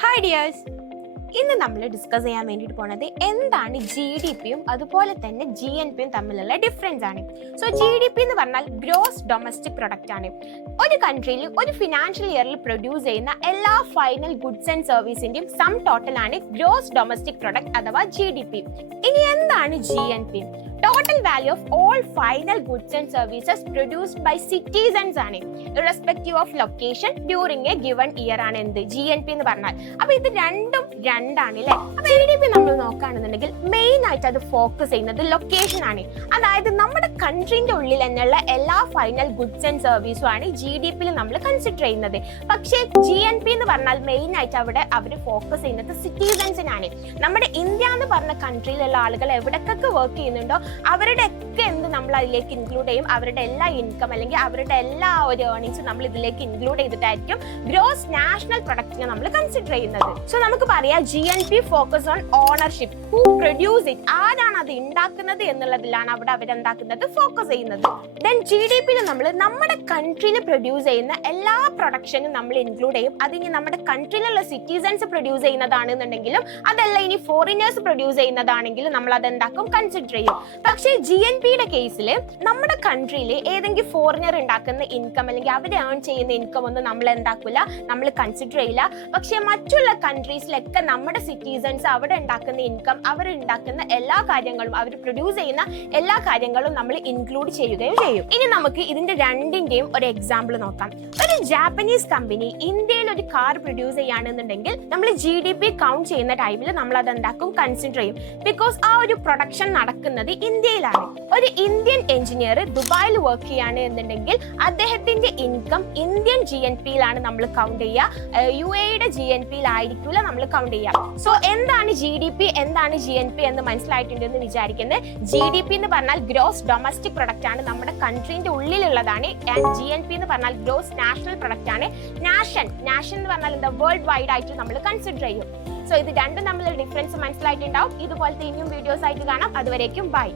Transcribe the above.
Hi dears, ഇന്ന് നമ്മൾ discuss ചെയ്യാൻ വേണ്ടിയിട്ട് പോണത് എന്താണ് GDPയും അതുപോലെ തന്നെ GNPയും തമ്മിലുള്ള ഡിഫറൻസ് ആണ്. സോ GDP എന്ന് പറഞ്ഞാൽ ഗ്രോസ് ഡൊമസ്റ്റിക് പ്രൊഡക്റ്റ് ആണ്. ഒരു കൺട്രിയിൽ ഒരു ഫിനാൻഷ്യൽ ഇയറിൽ പ്രൊഡ്യൂസ് ചെയ്യുന്ന എല്ലാ ഫൈനൽ ഗുഡ്സ് ആൻഡ് സർവീസിന്റെയും സം ടോട്ടൽ ആണ് ഗ്രോസ് ഡൊമസ്റ്റിക് പ്രൊഡക്റ്റ് അഥവാ GDP. ഇനി എന്താണ് GNP? Total value of all final goods and services produced by citizens ആണ്, irrespective of location during a given year ആണ് എന്ത് GNP എന്ന് പറഞ്ഞാൽ. അപ്പൊ ഇത് രണ്ടും രണ്ടാണ് അല്ലേ. അപ്പൊ GDP നമ്മൾ നോക്കുകയാണെന്നുണ്ടെങ്കിൽ മെയിൻ ആയിട്ട് അത് ഫോക്കസ് ചെയ്യുന്നത് ലൊക്കേഷൻ ആണ്. അതായത് നമ്മുടെ കൺട്രീന്റെ ഉള്ളിൽ തന്നെയുള്ള എല്ലാ ഫൈനൽ ഗുഡ്സ് ആൻഡ് സർവീസും ആണ് GDPയിൽ നമ്മൾ കൺസിഡർ ചെയ്യുന്നത്. പക്ഷേ GNP എന്ന് പറഞ്ഞാൽ മെയിൻ ആയിട്ട് അവിടെ അവർ ഫോക്കസ് ചെയ്യുന്നത് സിറ്റിസൺസിനാണ്. നമ്മുടെ ഇന്ത്യ എന്ന് പറഞ്ഞ കൺട്രിയിലുള്ള ആളുകൾ എവിടേക്കൊക്കെ വർക്ക് ചെയ്യുന്നുണ്ടോ അവരുടെ ഒക്കെ എന്ത് നമ്മൾ അതിലേക്ക് ഇൻക്ലൂഡ് ചെയ്യും. അവരുടെ എല്ലാ ഇൻകം അല്ലെങ്കിൽ അവരുടെ എല്ലാ ഒരു ഏർണിങ്സും നമ്മൾ ഇതിലേക്ക് ഇൻക്ലൂഡ് ചെയ്തിട്ടായിരിക്കും ഗ്രോസ് നാഷണൽ പ്രൊഡക്റ്റിനെ നമ്മൾ കൺസിഡർ ചെയ്യുന്നത്. സോ നമുക്ക് പറയാം GNP focus on ownership, who produce it, ആരാണ് അത് ഉണ്ടാക്കുന്നത് എന്നുള്ളതിലാണ് അവിടെ അവരെന്താക്കുന്നത് ഫോക്കസ് ചെയ്യുന്നത്. ദെൻ GDPയിൽ നമ്മൾ നമ്മുടെ കൺട്രിയിൽ പ്രൊഡ്യൂസ് ചെയ്യുന്ന എല്ലാ പ്രൊഡക്ഷനും നമ്മൾ ഇൻക്ലൂഡ് ചെയ്യും. അതിനി നമ്മുടെ കൺട്രിയിലുള്ള സിറ്റിസൺസ് പ്രൊഡ്യൂസ് ചെയ്യുന്നതാണെന്നുണ്ടെങ്കിലും അതല്ല ഇനി ഫോറിനേഴ്സ് പ്രൊഡ്യൂസ് ചെയ്യുന്നതാണെങ്കിലും നമ്മൾ അതെന്താക്കും കൺസിഡർ ചെയ്യും. പക്ഷേ GNPയുടെ കേസിൽ നമ്മുടെ കൺട്രിയിൽ ഏതെങ്കിലും ഫോറിനർ ഉണ്ടാക്കുന്ന ഇൻകം അല്ലെങ്കിൽ അവർ ഏൺ ചെയ്യുന്ന ഇൻകം ഒന്നും നമ്മൾ എന്താക്കില്ല, നമ്മൾ കൺസിഡർ ചെയ്യില്ല. പക്ഷെ മറ്റുള്ള കൺട്രീസിലൊക്കെ നമ്മുടെ സിറ്റിസൺസ് അവിടെ ഉണ്ടാക്കുന്ന ഇൻകം, അവർ ഉണ്ടാക്കുന്ന എല്ലാ കാര്യങ്ങളും, അവർ പ്രൊഡ്യൂസ് ചെയ്യുന്ന എല്ലാ കാര്യങ്ങളും നമ്മൾ ഇൻക്ലൂഡ് ചെയ്യുകയും ചെയ്യും. ഇനി നമുക്ക് ഇതിന്റെ രണ്ടിന്റെയും ഒരു എക്സാമ്പിൾ നോക്കാം. ഒരു ജാപ്പനീസ് കമ്പനി ഇന്ത്യയിൽ ഒരു കാർ പ്രൊഡ്യൂസ് ചെയ്യുകയാണെന്നുണ്ടെങ്കിൽ നമ്മൾ GDP കൗണ്ട് ചെയ്യുന്ന ടൈമിൽ നമ്മൾ അതെന്താക്കും കൺസിഡർ ചെയ്യും. ബിക്കോസ് ആ ഒരു പ്രൊഡക്ഷൻ നടക്കുന്നത് ഇന്ത്യയിലാണ്. ഒരു ഇന്ത്യൻ എഞ്ചിനീയർ ദുബായിൽ വർക്ക് ചെയ്യാണ് എന്നുണ്ടെങ്കിൽ അദ്ദേഹത്തിന്റെ ഇൻകം ഇന്ത്യൻ GNPയിലാണ് നമ്മൾ കൗണ്ട് ചെയ്യുക, UAEയുടെ GNPയിലായിരിക്കില്ല നമ്മൾ കൗണ്ട് ചെയ്യുക. സോ എന്താണ് GDP, എന്താണ് GNP എന്ന് മനസ്സിലായിട്ടുണ്ടെന്ന് വിചാരിക്കുന്നത്. GDP എന്ന് പറഞ്ഞാൽ ഗ്രോസ് ഡൊമസ്റ്റിക് പ്രൊഡക്റ്റ് ആണ്, നമ്മുടെ കൺട്രീന്റെ ഉള്ളിലുള്ളതാണ്. ആൻഡ് GNP എന്ന് പറഞ്ഞാൽ ഗ്രോസ് നാഷണൽ പ്രൊഡക്റ്റ് ആണ്. നാഷൻ എന്ന് പറഞ്ഞാൽ എന്താ, വേൾഡ് വൈഡ് ആയിട്ട് നമ്മൾ കൺസിഡർ ചെയ്യും. സോ ഇത് രണ്ടും തമ്മിലുള്ള ഡിഫറൻസ് മനസ്സിലായിട്ടുണ്ടാവും. ഇതുപോലത്തെ ഇനിയും വീഡിയോസ് ആയിട്ട് കാണാം. അതുവരേക്കും ബൈ.